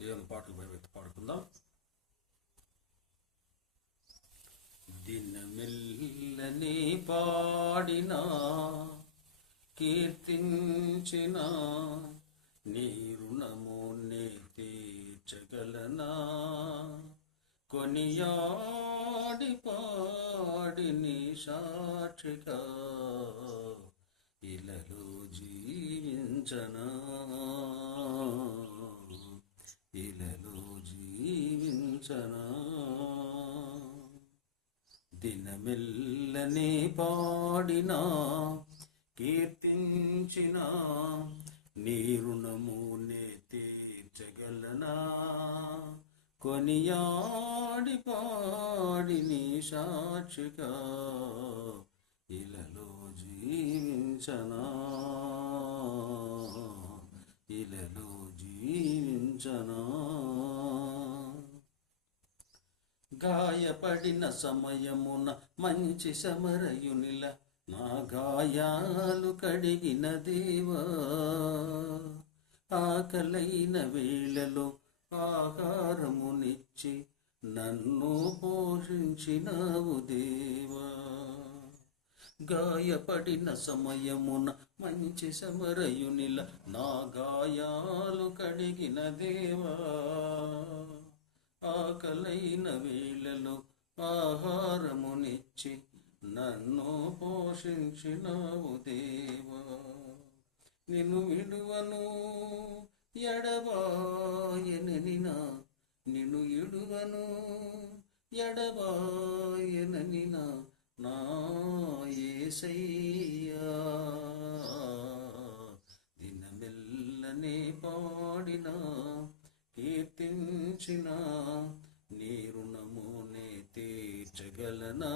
దేవుని పాటలు భయభక్తి పాడుకుందాం. దినమెల్లని పాడినా కీర్తించిన నీ రుణము నే తీర్చగలనా, కొనియాడి పాడి నీ సాక్షిగా ఇలలో జీవించనా, ఇలలో జీవించనా. దినమెల్లని పాడినా కీర్తించిన నీ రుణము నే తీర్చగలనా, కొనియాడి పాడి నీ సాక్షిగా ఇలలో జీవించనా, ఇలలో జీవించనా. గాయపడిన సమయమున మంచి సమరయునిల నా గాయాలు కడిగిన దేవా, ఆకలైన వేళలో ఆహారమునిచ్చి నన్ను పోషించినావు దేవా. గాయపడిన సమయమున మంచి సమరయునిల నా గాయాలు కడిగిన దేవా, ఆకలైన వేళలో ఆహారమునిచ్చి నన్ను పోషించినావు దేవా. నిన్ను విడువను ఎడబాయననినా, నిన్ను ఇడువను ఎడబాయననినా నా యేసయ్యా. దినమెల్లనే పాడినా కీర్తించిన నీ రుణము నే తీర్చగలనా,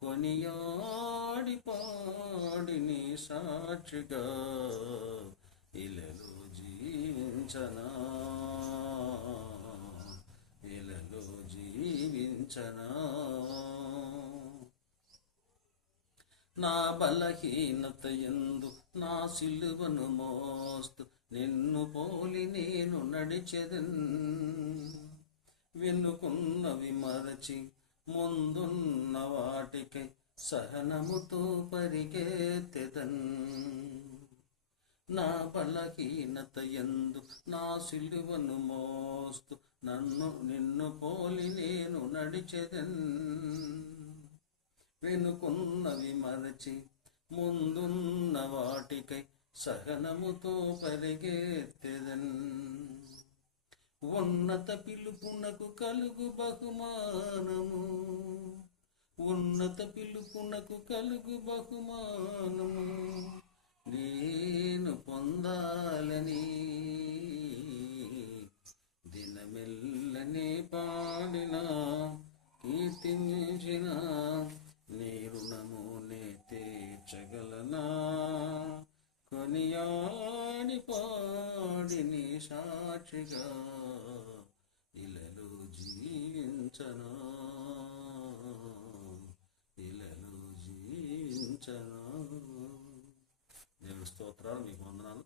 కొనియాడి పాడి నీ సాక్షిగా ఇలలో జీవించనా, ఇలలో జీవించనా. నా బలహీనత యందు నా సిలువను మోస్తూ నిన్ను పోలి నేను నడిచెదన్, వెనుకున్నవి మరచి ముందున్న వాటికై సహనముతో పరిగెత్తెదన్. నా బలహీనత యందు నా సిలువను మోస్తూ నిన్ను పోలి నేను నడిచెదన్, వెనుకున్నవి మరచి ముందున్న వాటికై సహనముతో పరిగెత్తెదన్. ఉన్నత పిలుపునకు కలుగు బహుమానము, ఉన్నత పిలుపునకు కలుగు బహుమానము నేను పొందాలని, దినమెల్లని పాడినా కీర్తించిన నీ రుణము నే తీర్చగలనా, కొనియాడి పాడి నీ సాక్షిగా ఇలలో జీవించనా, ఇలలో జీవించనా. దేవుని స్తోత్రాలు, మీకు వందనాలు.